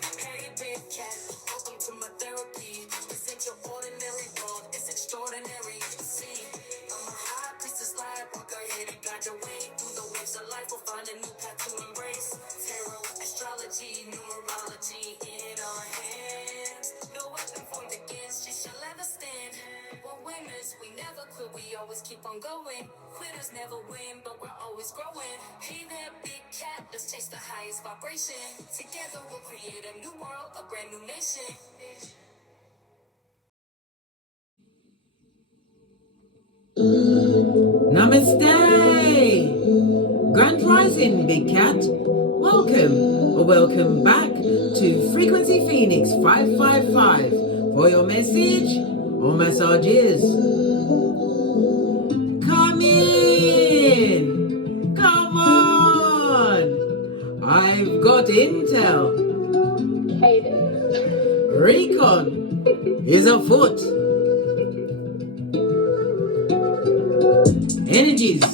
Hey, big cat, welcome to my therapy. This ain't your ordinary world, it's extraordinary. See, I'm a high priestess lightworker, here to guide your way through the waves of life. We'll find a new path to embrace. Tarot, astrology, numerology in our hands. No weapon formed against you shall ever stand. We're winners, we never quit, we always keep on going. Quitters never win, but we're always growing. Hey there, big cat, let's chase the highest vibration. Together we'll create a new world, a brand new nation. Namaste! Grand Rising, Big Cat. Welcome or welcome back to Frequency Phoenix 555 for your message or messages. Come in! Come on! I've got intel. Hate it. Recon is afoot. Energies,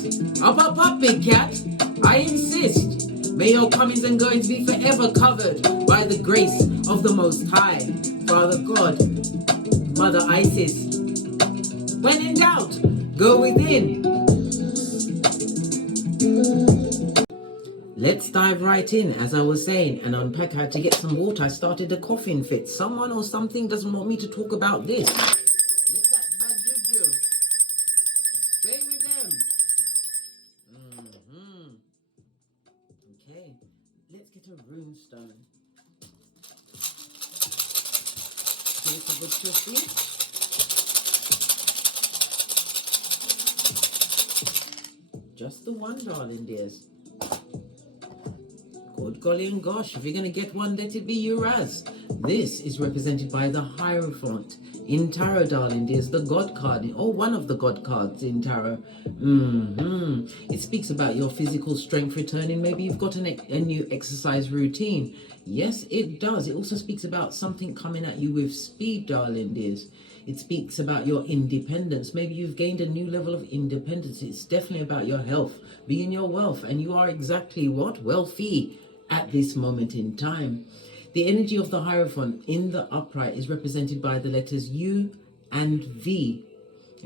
up, Big Cat. I insist. May your comings and goings be forever covered by the grace of the Most High, Father God, Mother Isis. When in doubt, go within. Let's dive right in, as I was saying, and unpack how to get some water. I started a coughing fit. Someone or something doesn't want me to talk about this. Let that bad juju stay with them. Okay, let's get a rune stone. Take a good twisty. Just the one, darling dears. Good golly and gosh, if you're going to get one, let it be you, Raz. This is represented by the Hierophant in Tarot, darling dears, the God card, or one of the God cards in Tarot. It speaks about your physical strength returning. Maybe you've got a new exercise routine. Yes, it does. It also speaks about something coming at you with speed, darling dears. It speaks about your independence. Maybe you've gained a new level of independence. It's definitely about your health, being your wealth, and you are exactly what? Wealthy at this moment in time. The energy of the Hierophant in the upright is represented by the letters U and V.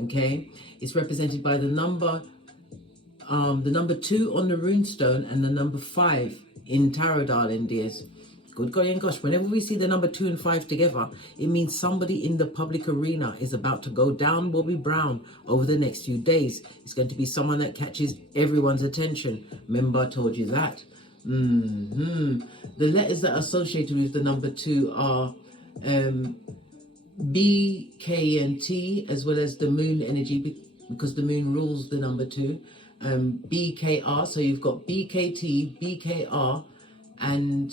Okay, it's represented by the number 2 on the runestone and the number 5 in Tarot, darling dears. Good golly and gosh, whenever we see the number 2 and 5 together, it means somebody in the public arena is about to go down Bobby Brown over the next few days. It's going to be someone that catches everyone's attention. Remember, I told you that. The letters that are associated with the number 2 are B, K, and T, as well as the moon energy, because the moon rules the number 2. BKR, so you've got BKT, BKR, and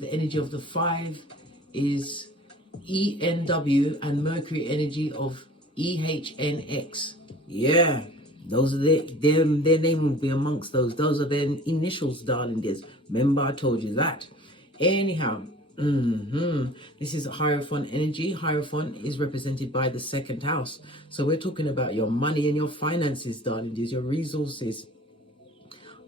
the energy of the 5 is ENW, and Mercury energy of EHNX. Yeah, those are their name will be amongst those. Those are their initials, darling dears. Remember, I told you that. Anyhow, this is Hierophant energy. Hierophant is represented by the 2nd house. So we're talking about your money and your finances, darling dears, your resources,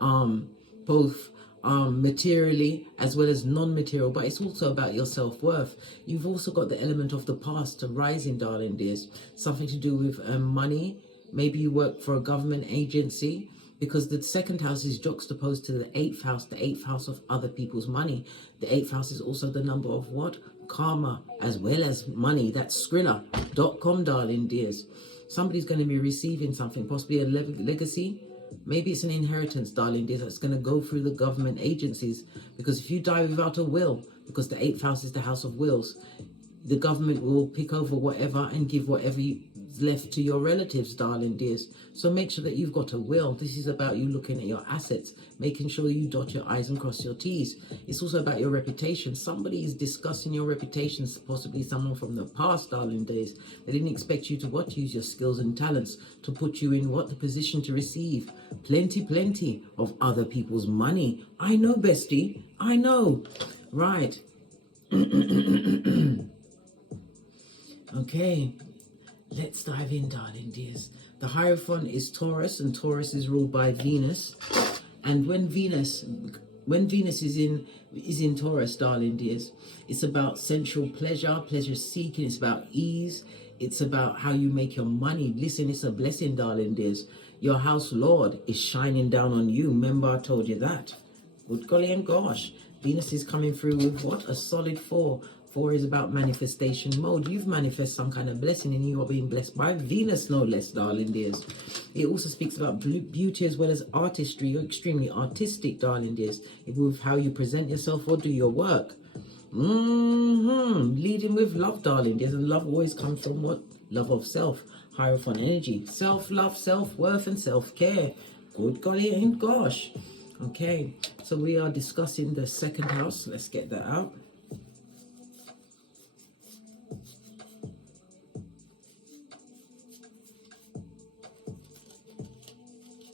both materially as well as non-material, but it's also about your self-worth. You've also got the element of the past to rise in, darling dears, something to do with money. Maybe you work for a government agency, because the 2nd house is juxtaposed to the 8th house, the 8th house of other people's money. The 8th house is also the number of what? Karma, as well as money. That's Skrilla.com, darling dears. Somebody's going to be receiving something, possibly a legacy. Maybe it's an inheritance, darling dears, that's going to go through the government agencies. Because if you die without a will, because the 8th house is the house of wills, the government will pick over whatever and give whatever is left to your relatives, darling dears. So make sure that you've got a will. This is about you looking at your assets, making sure you dot your I's and cross your T's. It's also about your reputation. Somebody is discussing your reputation, possibly someone from the past, darling dears. They didn't expect you to use your skills and talents to put you in the position to receive plenty of other people's money. I know, bestie, I know. Right. Okay, let's dive in, darling dears. The Hierophant is Taurus, and Taurus is ruled by Venus. And when Venus when Venus is in Taurus, darling dears, it's about sensual pleasure, pleasure seeking. It's about ease. It's about how you make your money. Listen, it's a blessing, darling dears. Your house lord is shining down on you. Remember, I told you that. Good golly and gosh. Venus is coming through with what? A solid 4. 4 is about manifestation mode. You've manifested some kind of blessing and you are being blessed by Venus, no less, darling dears. It also speaks about beauty as well as artistry. You're extremely artistic, darling dears, with how you present yourself or do your work. Leading with love, darling dears. And love always comes from what? Love of self. Hierophant energy. Self-love, self-worth, and self-care. Good golly and gosh. Okay, so we are discussing the second house. Let's get that out.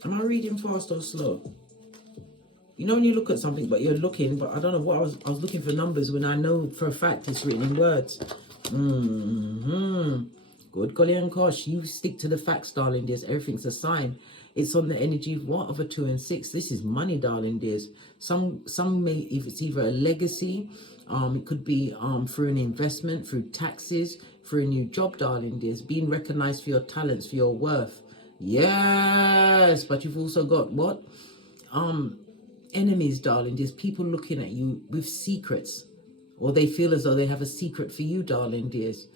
Am I reading fast or slow? You know when you look at something, but you're looking, but I don't know what I was looking for numbers when I know for a fact it's written in words. Good golly and gosh, you stick to the facts, darling dears. Everything's a sign. It's on the energy of what? Of a 2 and 6. This is money, darling dears. Some may, if it's either a legacy, it could be through an investment, through taxes, through a new job, darling dears. Being recognized for your talents, for your worth. Yes, but you've also got what? Enemies, darling. There's people looking at you with secrets, or they feel as though they have a secret for you, darling dears.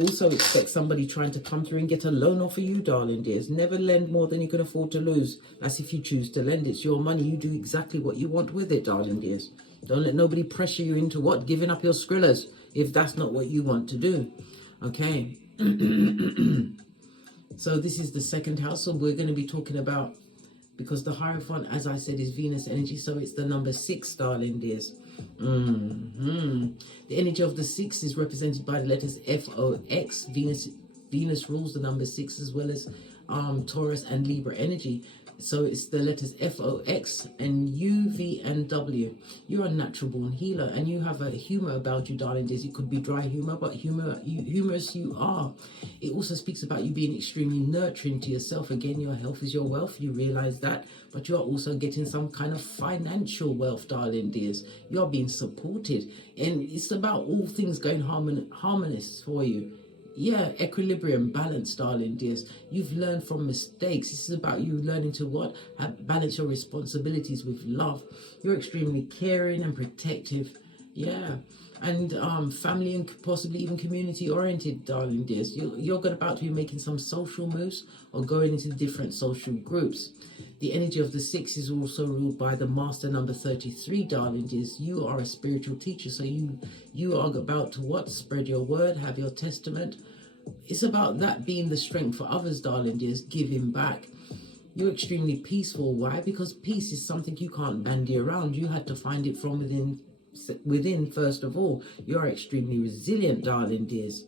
Also expect somebody trying to come through and get a loan off of you, darling dears. Never lend more than you can afford to lose. That's if you choose to lend. It's your money. You do exactly what you want with it, darling dears. Don't let nobody pressure you into what? Giving up your skrillers if that's not what you want to do. Okay. So this is the second house. So we're going to be talking about, because the Hierophant, as I said, is Venus energy. So it's the number 6, darling dears. The energy of the 6 is represented by the letters FOX. Venus rules the number 6 as well as Taurus and Libra energy. So it's the letters FOX and U, V, and W. You're a natural born healer and you have a humor about you, darling dears. It could be dry humor, but humorous you are. It also speaks about you being extremely nurturing to yourself. Again, your health is your wealth. You realize that, but you are also getting some kind of financial wealth, darling dears. You are being supported, and it's about all things going harmonious for you. Yeah, equilibrium, balance, darling dears. You've learned from mistakes. This is about you learning to what? Balance your responsibilities with love. You're extremely caring and protective. Yeah. And family and possibly even community oriented, darling dears. You're about to be making some social moves or going into different social groups. The energy of the 6 is also ruled by the master number 33, darling dears. You are a spiritual teacher, so you are about to what? Spread your word, have your testament. It's about that being the strength for others, darling dears, giving back. You're extremely peaceful. Why? Because peace is something you can't bandy around. You had to find it from within first of all. You're extremely resilient, darling dears.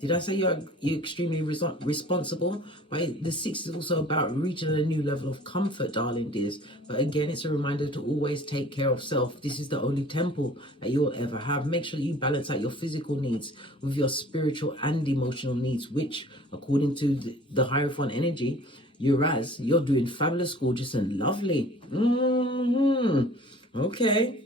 Did I say you're extremely responsible? But the 6 is also about reaching a new level of comfort, darling dears. But again, it's a reminder to always take care of self. This is the only temple that you'll ever have. Make sure you balance out your physical needs with your spiritual and emotional needs, which, according to the Hierophant energy, you're doing fabulous, gorgeous, and lovely. Okay.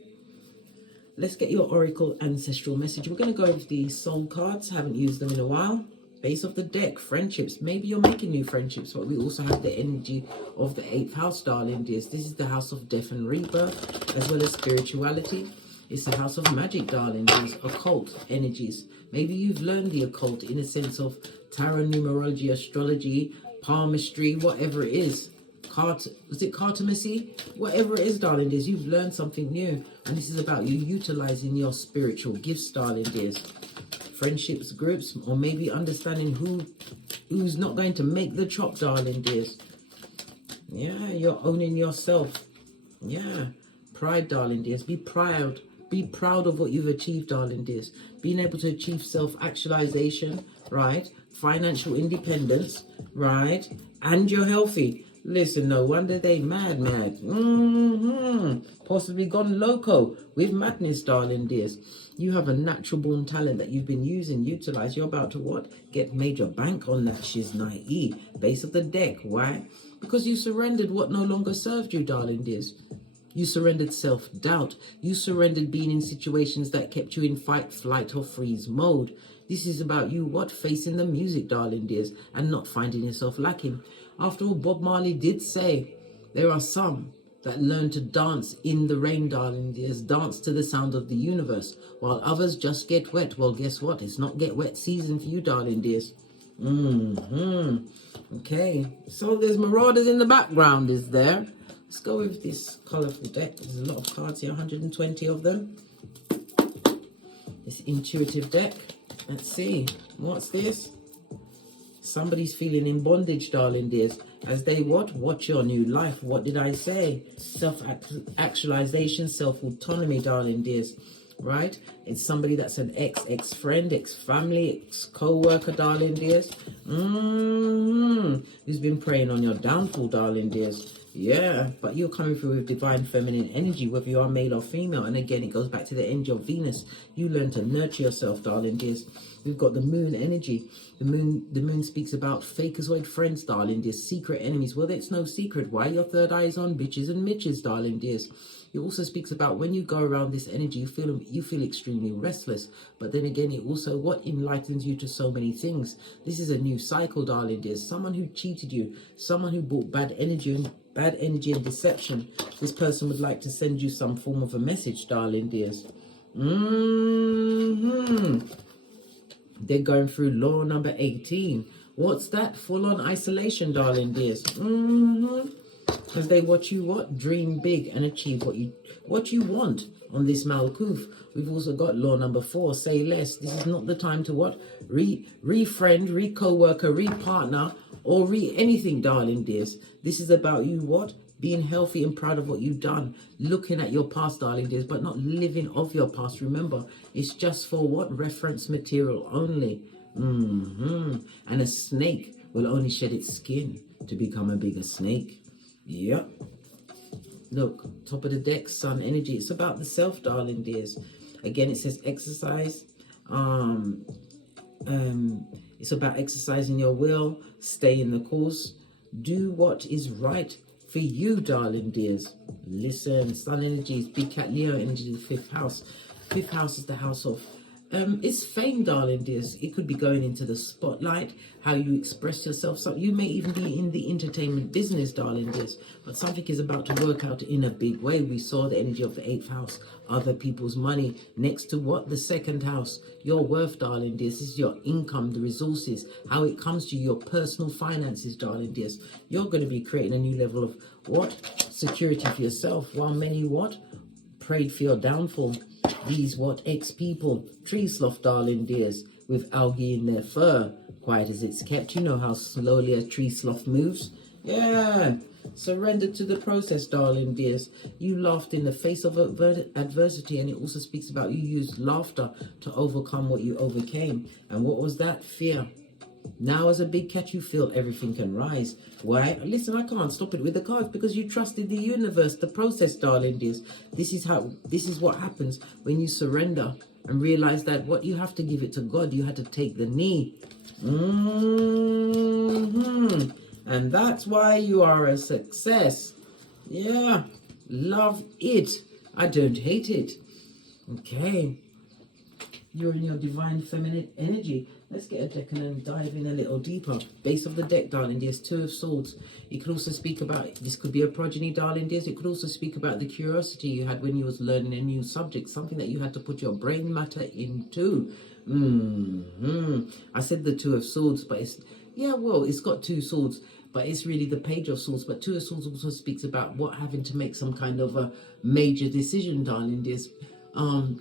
Let's get your Oracle Ancestral message. We're going to go over the soul cards. Haven't used them in a while. Base of the deck, friendships. Maybe you're making new friendships, but we also have the energy of the 8th house, darling dears. This is the house of death and rebirth, as well as spirituality. It's the house of magic, darling dears. Occult energies. Maybe you've learned the occult in a sense of tarot, numerology, astrology, palmistry, whatever it is. Was it cartomancy? Whatever it is, darling dears, you've learned something new. And this is about you utilizing your spiritual gifts, darling dears. Friendships, groups, or maybe understanding who's not going to make the chop, darling dears. Yeah, you're owning yourself. Yeah. Pride, darling dears. Be proud. Be proud of what you've achieved, darling dears. Being able to achieve self-actualization, right? Financial independence, right? And you're healthy. Listen, no wonder they mad. Possibly gone loco with madness, darling dears. You have a natural born talent that you've been utilize. You're about to what? Get major bank on that shiznai. Base of the deck. Why? Because you surrendered what no longer served you, darling dears. You surrendered self-doubt. You surrendered being in situations that kept you in fight, flight, or freeze mode. This is about you, what? Facing the music, darling dears, and not finding yourself lacking. After all, Bob Marley did say, there are some that learn to dance in the rain, darling dears, dance to the sound of the universe, while others just get wet. Well, guess what? It's not get wet season for you, darling dears. Okay, so there's marauders in the background, is there? Let's go with this colourful deck. There's a lot of cards here, 120 of them. This intuitive deck. Let's see. What's this? Somebody's feeling in bondage, darling dears. As they what? Watch your new life. What did I say? Self-actualization, self-autonomy, darling dears. Right? It's somebody that's an ex-friend, ex-family, ex-co-worker, darling dears. Who's been preying on your downfall, darling dears. Yeah, but you're coming through with divine feminine energy, whether you are male or female. And again, it goes back to the energy of Venus. You learn to nurture yourself, darling dears. We've got the moon energy. The moon speaks about fakerzoid friends, darling dears. Secret enemies. Well, it's no secret. Why? Your third eye is on bitches and mitches, darling dears. It also speaks about when you go around this energy, you feel extremely restless. But then again, it also what enlightens you to so many things. This is a new cycle, darling dears. Someone who cheated you, someone who brought bad energy and deception. This person would like to send you some form of a message, darling dears. They're going through law number 18. What's that? Full-on isolation, darling dears. Because they watch you what? Dream big and achieve what you want on this Malkuth. We've also got law number 4, say less. This is not the time to what? Re-friend, re-co-worker, re-partner, or anything, darling dears. This is about you what? Being healthy and proud of what you've done. Looking at your past, darling dears, but not living off your past. Remember, it's just for what? Reference material only. And a snake will only shed its skin to become a bigger snake. Yep. Look, top of the deck, sun energy. It's about the self, darling dears. Again, it says exercise. It's about exercising your will, stay in the course, do what is right for you, darling dears. Listen, sun energies, big cat Leo energy, the 5th house. 5th house is the house of it's fame, darling dears. It could be going into the spotlight, how you express yourself. So you may even be in the entertainment business, darling dears, but something is about to work out in a big way. We saw the energy of the 8th house, other people's money, next to what? The 2nd house, your worth, darling dears. This is your income, the resources, how it comes to you, your personal finances, darling dears. You're going to be creating a new level of what? Security for yourself, while many what? Prayed for your downfall. These what? Ex-people, tree sloth, darling dears, with algae in their fur. Quiet as it's kept. You know how slowly a tree sloth moves. Yeah. Surrender to the process, darling dears. You laughed in the face of adversity, and it also speaks about you used laughter to overcome what you overcame. And what was that? Fear. Now as a big cat, you feel everything can rise. Why? Listen, I can't stop it with the cards because you trusted the universe, the process, darling dears. This is what happens when you surrender and realize that what you have to give it to God. You had to take the knee. And that's why you are a success. Yeah. Love it. I don't hate it. Okay. You're in your divine feminine energy. Let's get a deck and then dive in a little deeper. Base of the deck, darling dears, 2 of Swords. It could also speak about, this could be a progeny, darling dears. It could also speak about the curiosity you had when you was learning a new subject, something that you had to put your brain matter into. I said the 2 of Swords, but it's, yeah, well, it's got 2 swords, but it's really the Page of Swords. But 2 of Swords also speaks about what having to make some kind of a major decision, darling dears.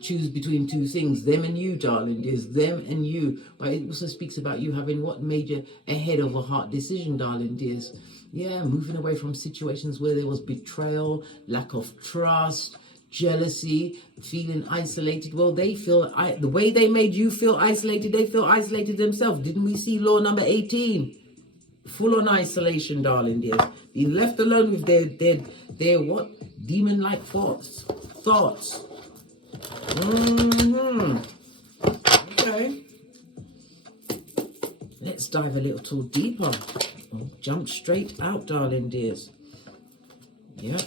Choose between 2 things, them and you, darling dears, them and you. But it also speaks about you having what major ahead of a heart decision, darling dears. Yeah, moving away from situations where there was betrayal, lack of trust, jealousy, feeling isolated. Well, they feel, the way they made you feel isolated, they feel isolated themselves. Didn't we see law number 18? full on isolation, darling dears. Being left alone with their what? Demon-like thoughts. Okay. Let's dive a little deeper. Oh, jump straight out, darling dears. Yeah.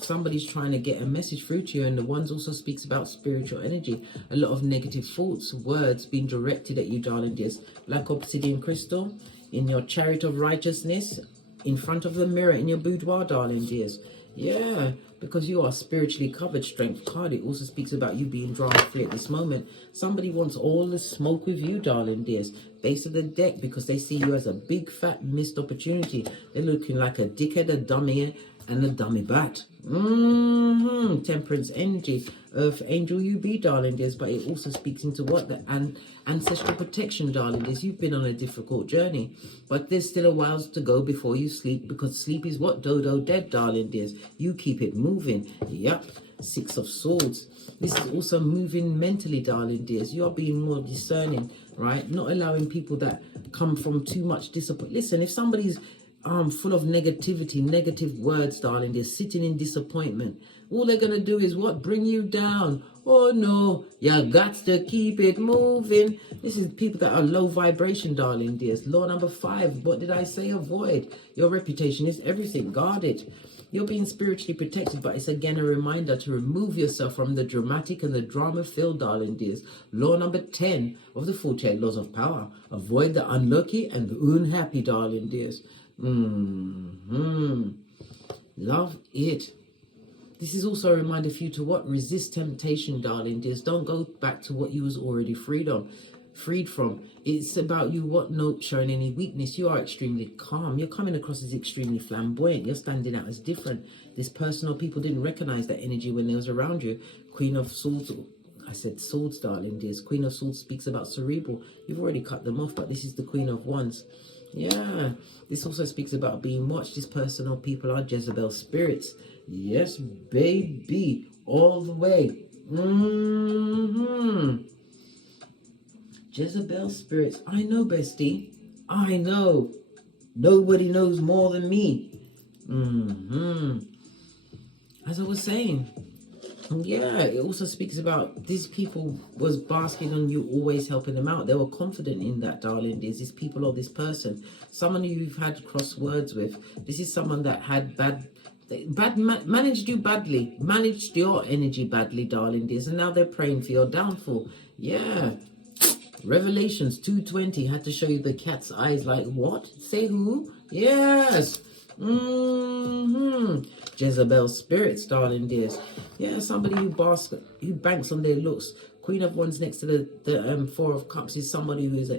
Somebody's trying to get a message through to you, and the ones also speaks about spiritual energy. A lot of negative thoughts, words being directed at you, darling dears. Black obsidian crystal in your chariot of righteousness, in front of the mirror in your boudoir, darling dears. Yeah, because you are spiritually covered, strength card. It also speaks about you being drama free at this moment. Somebody wants all the smoke with you, darling dears. Base of the deck, because they see you as a big fat missed opportunity. They're looking like a dickhead, a dummy, and a dummy bat. Temperance energy. Earth angel you be, darling dears. But it also speaks into what? The ancestral protection, darling dears. You've been on a difficult journey, but there's still a while to go before you sleep, because sleep is what? Dodo dead, darling dears. You keep it moving. Yep. Six of Swords. This is also moving mentally, darling dears. You are being more discerning, right? Not allowing people that come from too much disappointment. Listen, if somebody's full of negativity, negative words, darling, they're sitting in disappointment, all they're gonna do is what? Bring you down. Oh no, you got to keep it moving. This is people that are low vibration, darling dears. Law number 5, what did I say? Avoid. Your reputation is everything. Guard it. You're being spiritually protected, but it's again a reminder to remove yourself from the dramatic and the drama-filled, darling dears. Law number 10 of the 48 laws of power. Avoid the unlucky and the unhappy, darling dears. Love it. This is also a reminder for you to what? Resist temptation, darling dears. Don't go back to what you was already freed from. It's about you what? Not showing any weakness. You are extremely calm. You're coming across as extremely flamboyant. You're standing out as different. This person or people didn't recognize that energy when they was around you. Queen of Swords. I said swords, darling dears. Queen of Swords speaks about cerebral. You've already cut them off, but this is the Queen of Wands. Yeah, this also speaks about being watched. This person or people are Jezebel spirits. Yes, baby, all the way. Jezebel spirits. I know, bestie. I know. Nobody knows more than me. As I was saying, yeah, it also speaks about these people was basking on you always helping them out. They were confident in that, darling. There's this people or this person, someone who you've had cross words with. This is someone that had managed you badly, managed your energy badly, darling dears, and now they're praying for your downfall. Yeah. Revelations 2:20 had to show you the cat's eyes. Like what? Say who? Yes. Jezebel spirits, darling dears. Yeah, somebody who banks on their looks. Queen of Wands next to the 4 of Cups is somebody who is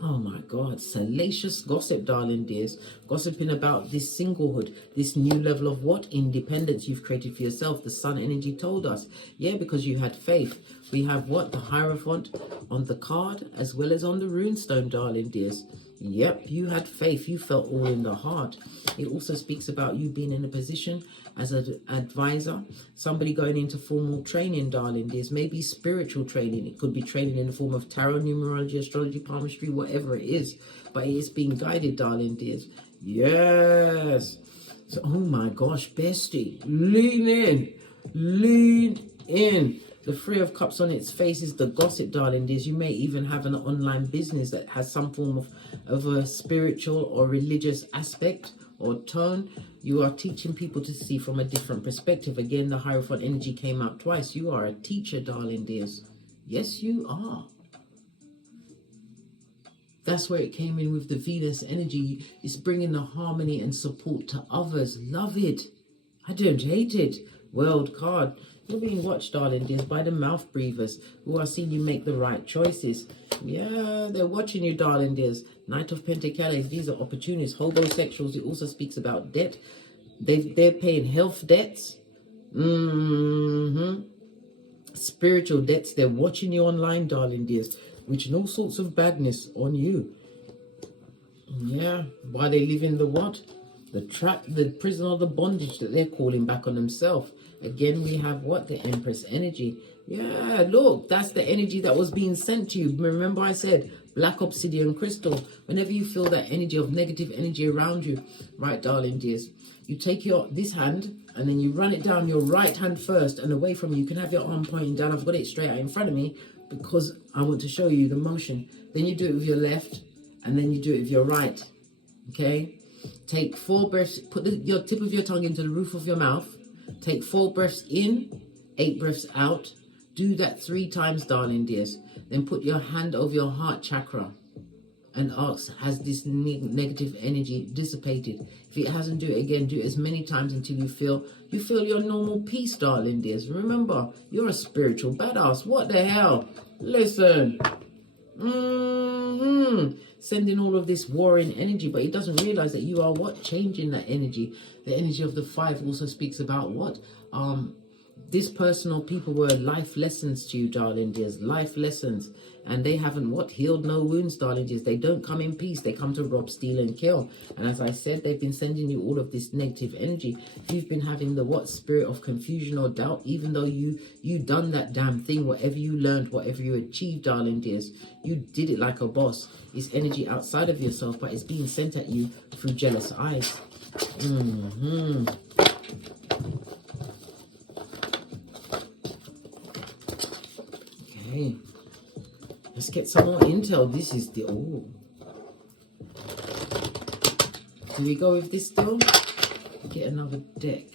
oh my God, salacious gossip, darling dears. Gossiping about this singlehood, this new level of what? Independence you've created for yourself. The sun energy told us. Yeah, because you had faith. We have what? The Hierophant on the card as well as on the runestone, darling dears. Yep, you had faith. You felt all in the heart. It also speaks about you being in a position as an advisor, somebody going into formal training, darling dears, maybe spiritual training. It could be training in the form of tarot, numerology, astrology, palmistry, whatever it is. But it is being guided, darling dears. Yes. So, oh my gosh, bestie, lean in. Lean in. The 3 of Cups on its face is the gossip, darling dears. You may even have an online business that has some form of a spiritual or religious aspect or tone. You are teaching people to see from a different perspective. Again, the Hierophant energy came out twice. You are a teacher, darling dears. Yes, you are. That's where it came in with the Venus energy. It's bringing the harmony and support to others. Love it. I don't hate it. World card. You're being watched, darling dears, by the mouth breathers who are seeing you make the right choices. Yeah, they're watching you, darling dears. Knight of Pentacles. These are opportunists. Homosexuals. It also speaks about debt. They're paying health debts. Spiritual debts. They're watching you online, darling dears, wishing all sorts of badness on you. Yeah, why they live in the what? The trap, the prison or the bondage that they're calling back on themselves. Again, we have what? The Empress energy. Yeah, look, that's the energy that was being sent to you. Remember I said, black obsidian crystal. Whenever you feel that energy of negative energy around you, right, darling dears, you take this hand and then you run it down your right hand first and away from you. You can have your arm pointing down. I've got it straight out in front of me because I want to show you the motion. Then you do it with your left and then you do it with your right. Okay? Take 4 breaths. Put your tip of your tongue into the roof of your mouth. Take 4 breaths in, 8 breaths out. Do that 3 times, darling dears. Then put your hand over your heart chakra and ask, has this negative energy dissipated? If it hasn't, do it again. Do it as many times until you feel your normal peace, darling dears. Remember, you're a spiritual badass. What the hell? Listen. Sending all of this warring energy, but he doesn't realize that you are what? Changing that energy. The energy of the 5 also speaks about what? This person or people were life lessons to you, darling dears. Life lessons. And they haven't what? Healed no wounds, darling dears. They don't come in peace. They come to rob, steal and kill. And as I said, they've been sending you all of this negative energy. You've been having the what? Spirit of confusion or doubt, even though you done that damn thing. Whatever you learned, whatever you achieved, darling dears, you did it like a boss. It's energy outside of yourself, but it's being sent at you through jealous eyes. Okay, let's get some more intel. This is the Can we go with this still? Get another deck.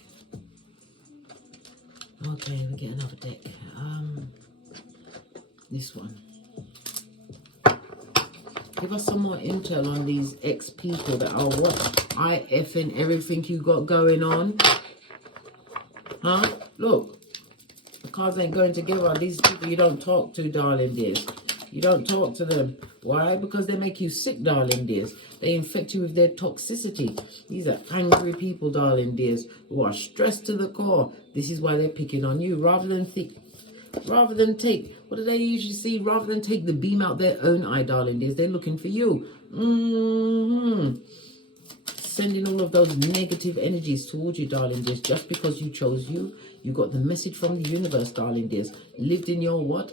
Okay, we get another deck. This one. Give us some more intel on these ex-people that are what? IFing everything you got going on. Huh? Look. The cards ain't going together. These people you don't talk to, darling dears. You don't talk to them. Why? Because they make you sick, darling dears. They infect you with their toxicity. These are angry people, darling dears, who are stressed to the core. This is why they're picking on you. Rather than take, what do they usually see? Rather than take the beam out their own eye, darling dears, they're looking for you. Sending all of those negative energies towards you, darling dears, just because you chose you. You got the message from the universe, darling dears. Lived in your what?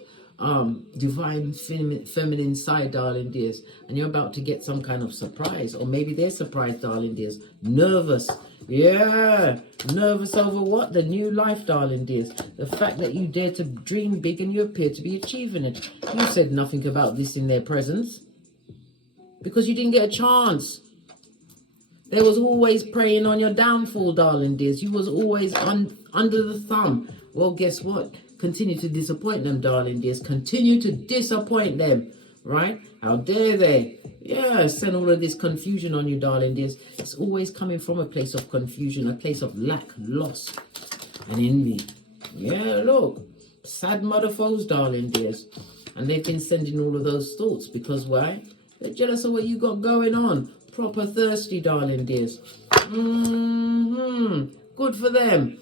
Divine feminine side, darling dears. And you're about to get some kind of surprise. Or maybe they're surprised, darling dears. Nervous. Yeah. Nervous over what? The new life, darling dears. The fact that you dare to dream big and you appear to be achieving it. You said nothing about this in their presence. Because you didn't get a chance. They was always preying on your downfall, darling dears. You was always under the thumb. Well, guess what? Continue to disappoint them, darling dears. Continue to disappoint them, right? How dare they? Yeah, send all of this confusion on you, darling dears. It's always coming from a place of confusion, a place of lack, loss, and envy. Yeah, look. Sad mother foes, darling dears. And they've been sending all of those thoughts because why? They're jealous of what you got going on. Proper thirsty, darling dears. Good for them.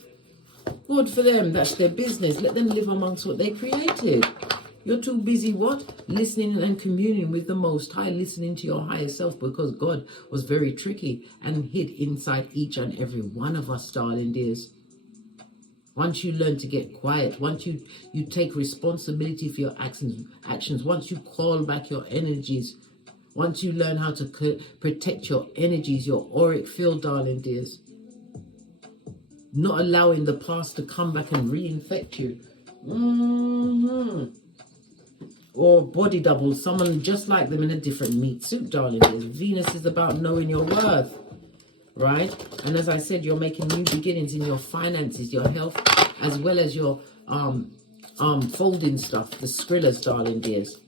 Good for them. That's their business. Let them live amongst what they created. You're too busy what? Listening and communing with the Most High. Listening to your higher self because God was very tricky and hid inside each and every one of us, darling dears. Once you learn to get quiet, once you take responsibility for your actions, once you call back your energies, once you learn how to protect your energies, your auric field, darling dears. Not allowing the past to come back and reinfect you. Or body double, someone just like them in a different meat suit, darling dears. Venus is about knowing your worth, right? And as I said, you're making new beginnings in your finances, your health, as well as your folding stuff, the skrillers, darling dears.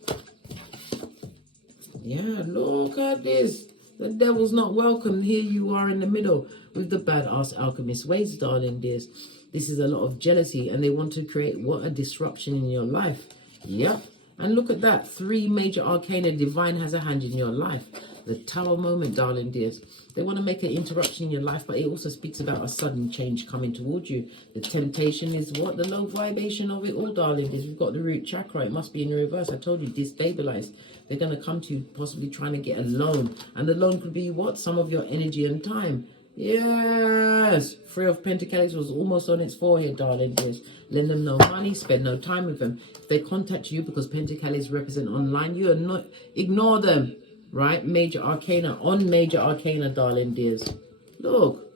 Yeah, look at this. The devil's not welcome. Here you are in the middle with the badass alchemist ways, darling dears. This is a lot of jealousy and they want to create what? A disruption in your life. Yep. And look at that. 3 major arcana. Divine has a hand in your life. The Tower moment, darling dears. They want to make an interruption in your life, but it also speaks about a sudden change coming towards you. The temptation is what? The low vibration of it all, darling dears. We've got the root chakra. It must be in reverse. I told you, destabilized. They're going to come to you possibly trying to get a loan. And the loan could be what? Some of your energy and time. Yes. Three of Pentacles was almost on its forehead, darling dears. Lend them no money, spend no time with them. If they contact you because Pentacles represent online, you are not, ignore them. Right? Major Arcana, on Major Arcana, darling dears. Look.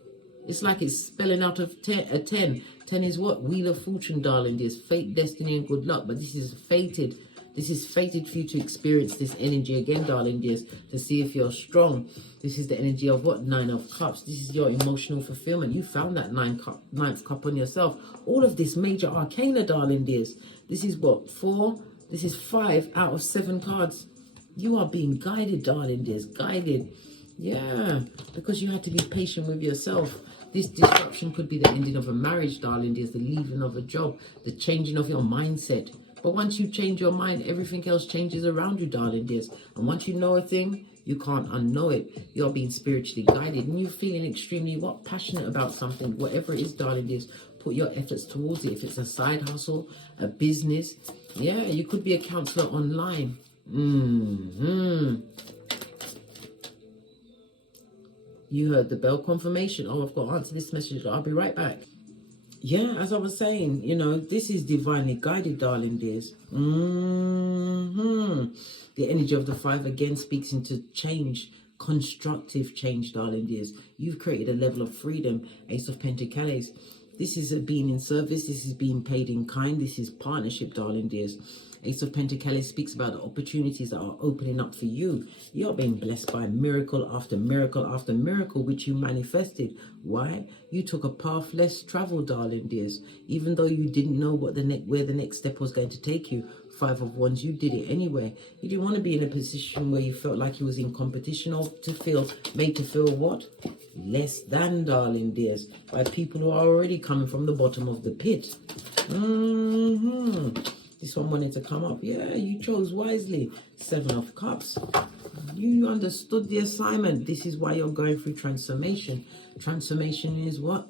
It's like it's spelling out of 10, a 10. 10 is what? Wheel of Fortune, darling. There's fate, destiny, and good luck. But this is fated. This is fated for you to experience this energy again, darling dears, to see if you're strong. This is the energy of what? 9 of Cups. This is your emotional fulfillment. You found that ninth cup on yourself. All of this Major Arcana, darling dears. This is what? 4. This is 5 out of 7 cards. You are being guided, darling dears. Guided. Yeah. Because you had to be patient with yourself. This disruption could be the ending of a marriage, darling dears, the leaving of a job, the changing of your mindset. But once you change your mind, everything else changes around you, darling dears. And once you know a thing, you can't unknow it. You're being spiritually guided and you're feeling extremely passionate about something, whatever it is, darling dears. Put your efforts towards it. If it's a side hustle, a business, yeah, you could be a counselor online. You heard the bell confirmation. Oh, I've got to answer this message. I'll be right back. Yeah, as I was saying, you know, this is divinely guided, darling dears. The energy of the 5 again speaks into change, constructive change, darling dears. You've created a level of freedom, Ace of Pentacles. This is being in service. This is being paid in kind. This is partnership, darling dears. Ace of Pentacles speaks about the opportunities that are opening up for you. You're being blessed by miracle after miracle after miracle, which you manifested. Why? You took a path less traveled, darling dears. Even though you didn't know what where the next step was going to take you. 5 of Wands, you did it anyway. You didn't want to be in a position where you felt like you was in competition or made to feel what? Less than, darling dears, by people who are already coming from the bottom of the pit. This one wanted to come up. Yeah, you chose wisely. 7 of Cups. You understood the assignment. This is why you're going through transformation. Transformation is what?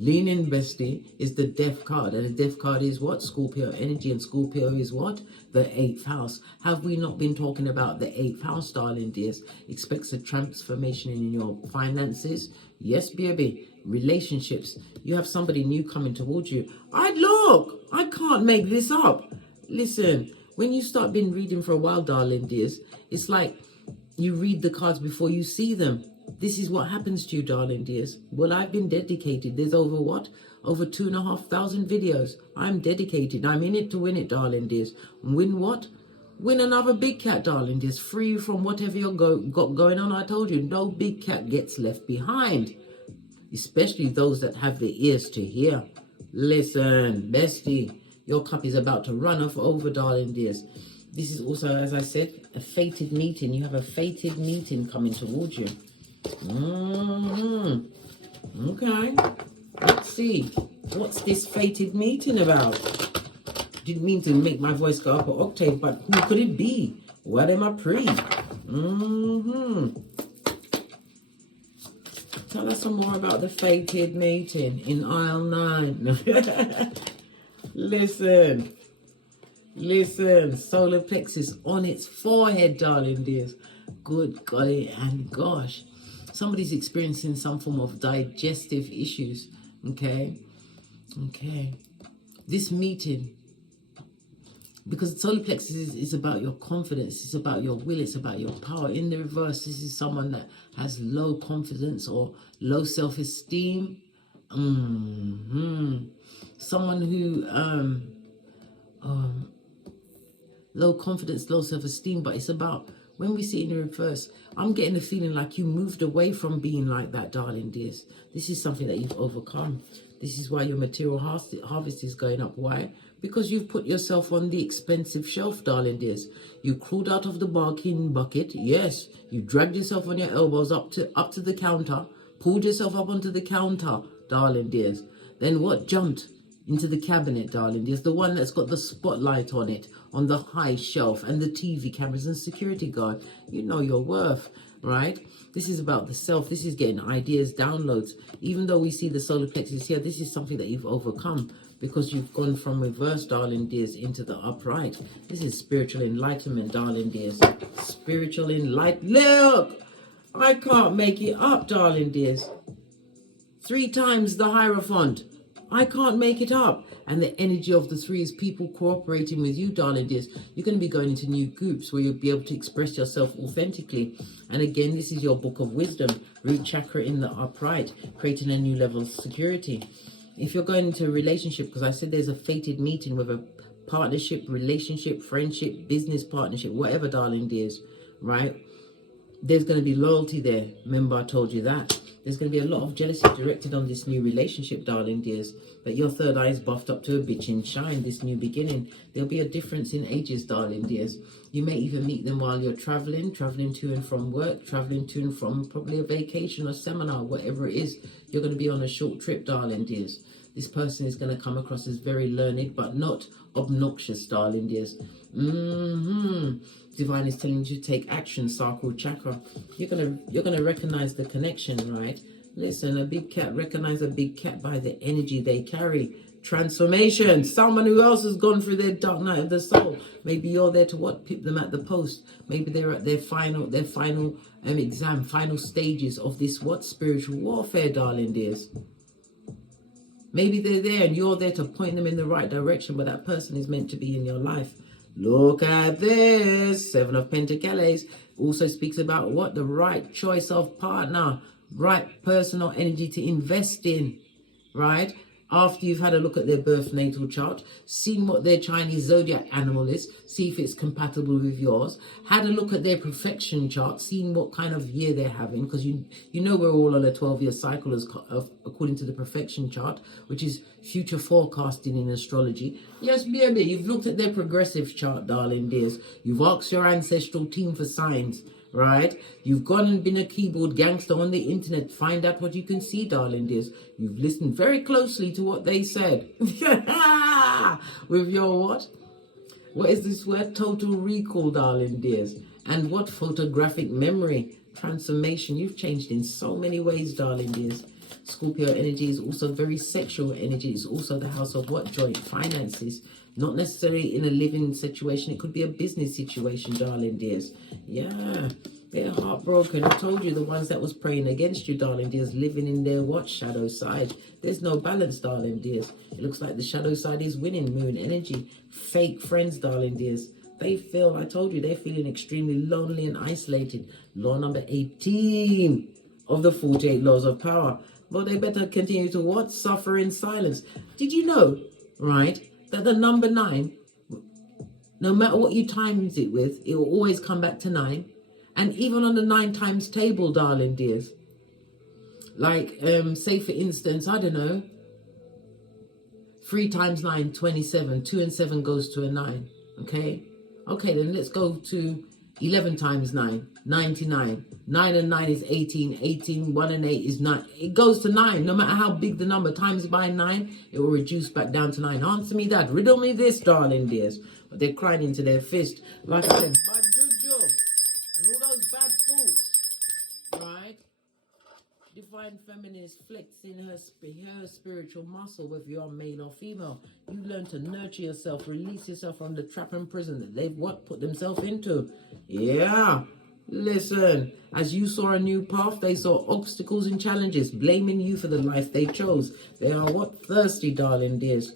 Leaning, bestie, is the Death card. And the Death card is what? Scorpio energy. And Scorpio is what? The 8th house. Have we not been talking about the 8th house, darling dears? Expects a transformation in your finances. Yes, baby. Relationships. You have somebody new coming towards you. Look, I can't make this up. Listen, when you start been reading for a while, darling dears, it's like you read the cards before you see them. This is what happens to you, darling dears. Well, I've been dedicated. There's over what? Over 2,500 videos. I'm dedicated. I'm in it to win it, darling dears. Win what? Win another big cat, darling dears. Free you from whatever you've got going on. I told you, no big cat gets left behind. Especially those that have the ears to hear. Listen, bestie, your cup is about to run off over, darling dears. This is also, as I said, a fated meeting. You have a fated meeting coming towards you. Okay. Let's see. What's this fated meeting about? Didn't mean to make my voice go up an octave, but who could it be? What am I pre? Tell us some more about the fated meeting in aisle 9. Listen. Solar plexus on its forehead, darling dears. Good golly and gosh. Somebody's experiencing some form of digestive issues. Okay. This meeting, because the solar plexus is about your confidence, it's about your will, it's about your power. In the reverse, this is someone that has low confidence or low self-esteem. Someone who low confidence, low self-esteem, but it's about, when we see it in the reverse, I'm getting the feeling like you moved away from being like that, darling dears. This is something that you've overcome. This is why your material harvest is going up. Why? Because you've put yourself on the expensive shelf, darling dears. You crawled out of the bargain bucket. Yes, you dragged yourself on your elbows up to the counter, pulled yourself up onto the counter, darling dears. Then what? Jumped into the cabinet, darling dears, the one that's got the spotlight on it, on the high shelf, and the TV cameras and security guard. You know your worth, right? This is about the self. This is getting ideas, downloads. Even though we see the solar plexus here, this is something that you've overcome because you've gone from reverse, darling dears, into the upright. This is spiritual enlightenment, darling dears. Spiritual enlightenment. Look! I can't make it up, darling dears. 3 times the Hierophant. I can't make it up. And the energy of the 3 is people cooperating with you, darling dears. You're going to be going into new groups where you'll be able to express yourself authentically. And again, this is your book of wisdom. Root chakra in the upright, creating a new level of security. If you're going into a relationship, because I said there's a fated meeting with a partnership, relationship, friendship, business partnership, whatever, darling dears, right? There's going to be loyalty there. Remember, I told you that. There's going to be a lot of jealousy directed on this new relationship, darling dears. But your third eye is buffed up to a bitchin' shine, this new beginning. There'll be a difference in ages, darling dears. You may even meet them while you're traveling to and from work, traveling to and from probably a vacation or seminar, whatever it is. You're going to be on a short trip, darling dears. This person is going to come across as very learned, but not obnoxious, darling dears. Divine is telling you to take action, Sacral chakra. You're gonna recognize the connection, right? Listen, a big cat, recognize a big cat by the energy they carry. Transformation. Someone who else has gone through their dark night of the soul. Maybe you're there to pip them at the post. Maybe they're at their final exam, final stages of this spiritual warfare, darling dears. Maybe they're there and you're there to point them in the right direction, but that person is meant to be in your life. Look at this. 7 of Pentacles also speaks about the right choice of partner, right personal energy to invest in, right? After you've had a look at their birth natal chart, seen what their Chinese zodiac animal is, see if it's compatible with yours, had a look at their perfection chart, seen what kind of year they're having, because you know we're all on a 12-year cycle according to the perfection chart, which is future forecasting in astrology. Yes, baby, you've looked at their progressive chart, darling dears. You've asked your ancestral team for signs, right? You've gone and been a keyboard gangster on the internet. Find out what you can see, darling dears. You've listened very closely to what they said. With your what is this word? Total recall, darling dears. And what photographic memory transformation. You've changed in so many ways, darling dears. Scorpio energy is also very sexual energy. It's also the house of joint finances. Not necessarily in a living situation. It could be a business situation, darling dears. Yeah, they're heartbroken. I told you, the ones that was praying against you, darling dears, living in their shadow side. There's no balance, darling dears. It looks like the shadow side is winning, moon energy. Fake friends, darling dears. They feel, I told you, they're feeling extremely lonely and isolated. Law number 18 of the 48 laws of power. Well, they better continue to suffer in silence. Did you know, right, that the number 9, no matter what you times it with, it will always come back to 9. And even on the 9 times table, darling dears, like, say for instance, I don't know, 3 times 9, 27. 2 and 7 goes to a 9, okay? Okay, then let's go to 11 times 9, 99. 9 and 9 is 18. 18, 1 and 8 is 9. It goes to 9. No matter how big the number, times by 9, it will reduce back down to 9. Answer me that. Riddle me this, darling dears. But they're crying into their fist. Like I said, bad juju. And all those bad thoughts. Right? Divine feminine is flexing her spiritual muscle, whether you're male or female. You learn to nurture yourself, release yourself from the trap and prison that they've put themselves into. Yeah. Listen, as you saw a new path, they saw obstacles and challenges, blaming you for the life they chose. They are thirsty, darling dears.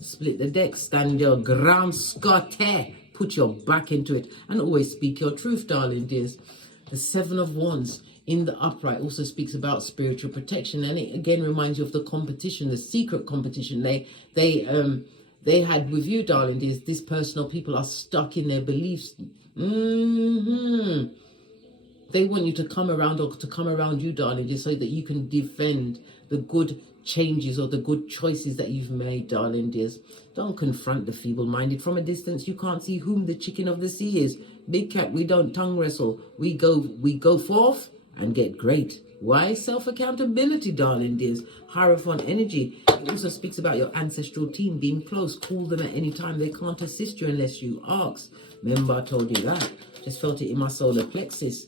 Split the deck, stand your ground, Scotty. Put your back into it, and always speak your truth, darling dears. The 7 of Wands in the upright also speaks about spiritual protection, and it again reminds you of the competition, the secret competition they had with you, darling dears. This personal people are stuck in their beliefs. They want you to come around, or to come around you, darling, just so that you can defend the good changes or the good choices that you've made, darling dears. Don't confront the feeble-minded. From a distance, you can't see whom the chicken of the sea is. Big cat, we don't tongue wrestle. We go forth and get great. Why? Self-accountability, darling dears. Hierophant energy. It also speaks about your ancestral team being close. Call them at any time. They can't assist you unless you ask. Remember, I told you that. Just felt it in my solar plexus.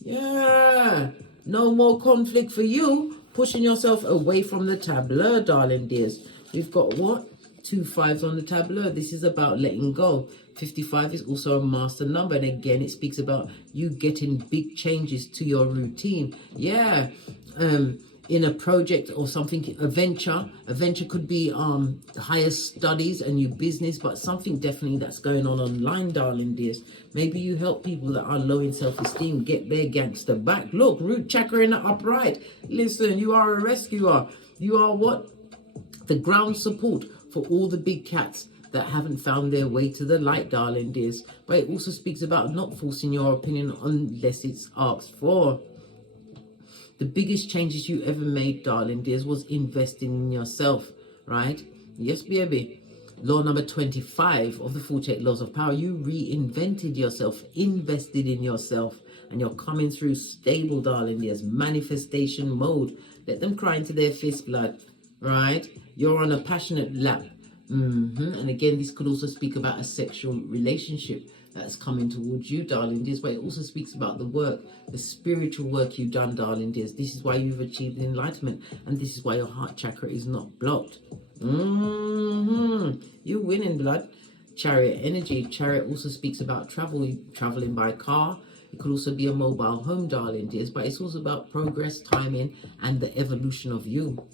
Yeah. No more conflict for you. Pushing yourself away from the tableau, darling dears. We've got 2 5s on the tableau. This is about letting go. 55 is also a master number, and again it speaks about you getting big changes to your routine. Yeah, in a project or something, a venture could be higher studies, a new business, but something definitely that's going on online, darling dears. Maybe you help people that are low in self-esteem get their gangster back. Look, root chakra in the upright. Listen, you are a rescuer. You are what? The ground support for all the big cats that haven't found their way to the light, darling dears. But it also speaks about not forcing your opinion unless it's asked for. The biggest changes you ever made, darling dears, was investing in yourself, right? Yes, baby. Law number 25 of the 48 laws of power. You reinvented yourself, invested in yourself, and you're coming through stable, darling dears. Manifestation mode. Let them cry into their fist, blood, right? You're on a passionate lap. And again, this could also speak about a sexual relationship that's coming towards you, darling dears, but it also speaks about the work, the spiritual work you've done, darling dears. This is why you've achieved enlightenment, and this is why your heart chakra is not blocked. You're winning, blood. Chariot energy. Chariot also speaks about traveling by car. It could also be a mobile home, darling dears, but it's also about progress, timing, and the evolution of you.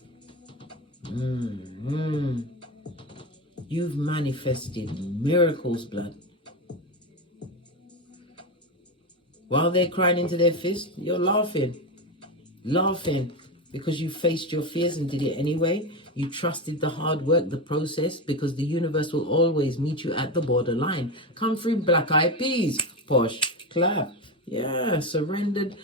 You've manifested miracles, blood. While they're crying into their fist, you're laughing. Laughing because you faced your fears and did it anyway. You trusted the hard work, the process, because the universe will always meet you at the borderline. Come through, black eyed peas. Posh, clap. Yeah, surrendered,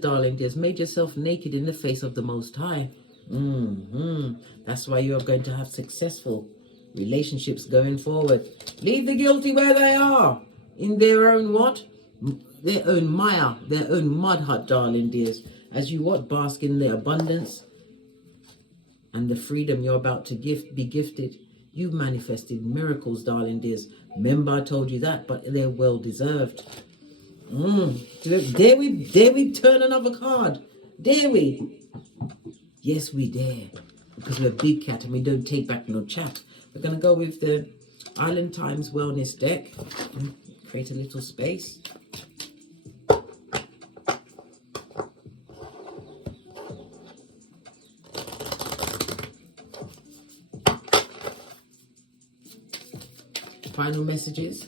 darling dears. Made yourself naked in the face of the Most High. That's why you're going to have successful relationships going forward. Leave the guilty where they are. In their own what? Their own mire, their own mud hut, darling dears. As you what? Bask in the abundance and the freedom you're about to be gifted. You've manifested miracles, darling dears. Remember I told you that, but they're well deserved. Dare we turn another card? Dare we? Yes, we dare. Because we're big cat and we don't take back no chat. We're going to go with the Island Times Wellness deck. Create a little space. Final messages.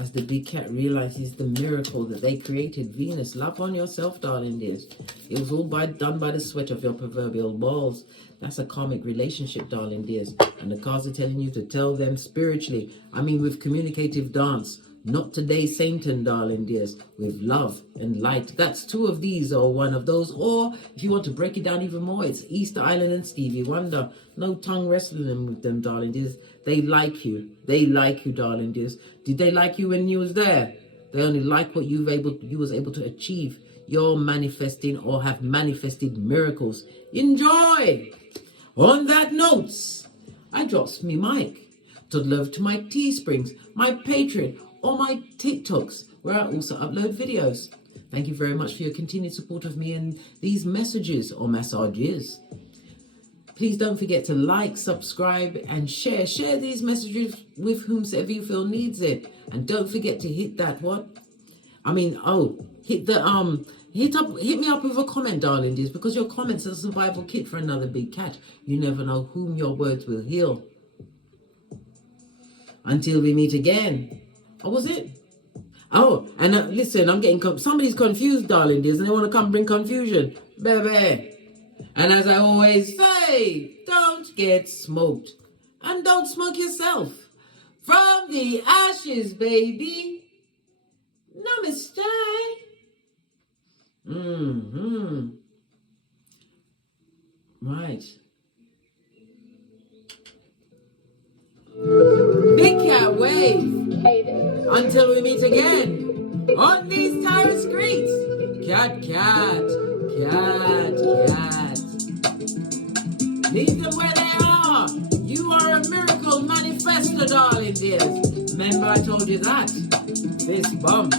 As the big cat realizes the miracle that they created. Venus, love on yourself, darling dears. It was all done by the sweat of your proverbial balls. That's a karmic relationship, darling dears. And the cards are telling you to tell them spiritually. I mean, with communicative dance. Not today, Satan, darling dears. With love and light. That's 2 of these or 1 of those. Or if you want to break it down even more, it's Easter Island and Stevie Wonder. No tongue wrestling with them, darling dears. They like you. They like you, darling dears. Did they like you when you was there? They only like what you was able to achieve. You're manifesting or have manifested miracles. Enjoy! On that note, I drops me mic. To love to my Teesprings, my Patreon, or my TikToks, where I also upload videos. Thank you very much for your continued support of me and these messages or massages. Please don't forget to like, subscribe, and share. Share these messages with whomsoever you feel needs it. And don't forget to hit that hit me up with a comment, darling dears, because your comments are a survival kit for another big cat. You never know whom your words will heal. Until we meet again. Oh, was it? Oh, and listen, I'm getting somebody's confused, darling dears, and they want to come bring confusion. Baby. And as I always say, don't get smoked. And don't smoke yourself. From the ashes, baby. Namaste. Right. Big cat wave. Hayden. Until we meet again on these Taurus streets. Cat, cat, cat, cat. Leave them where they are. You are a miracle manifestor, darling dears. Remember I told you that. This bump.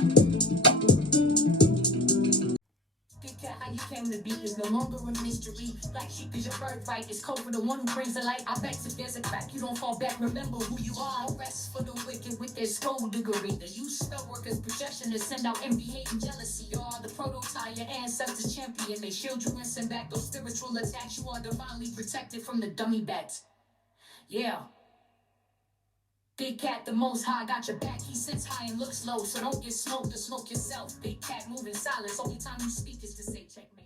came to be is no longer a mystery. Black sheep is your birthright. It's code for the one who brings the light. I bet if there's a crack, you don't fall back. Remember who you are. No rest for the wicked with their skullduggery. The use spell workers' projection to send out envy, hate, and jealousy. You are the prototype, your ancestors champion. They shield you and send back those spiritual attacks. You are divinely protected from the dummy bats. Yeah. Big cat, the most high, got your back. He sits high and looks low, so don't get smoked or smoke yourself. Big cat moving silence. Only time you speak is to say checkmate.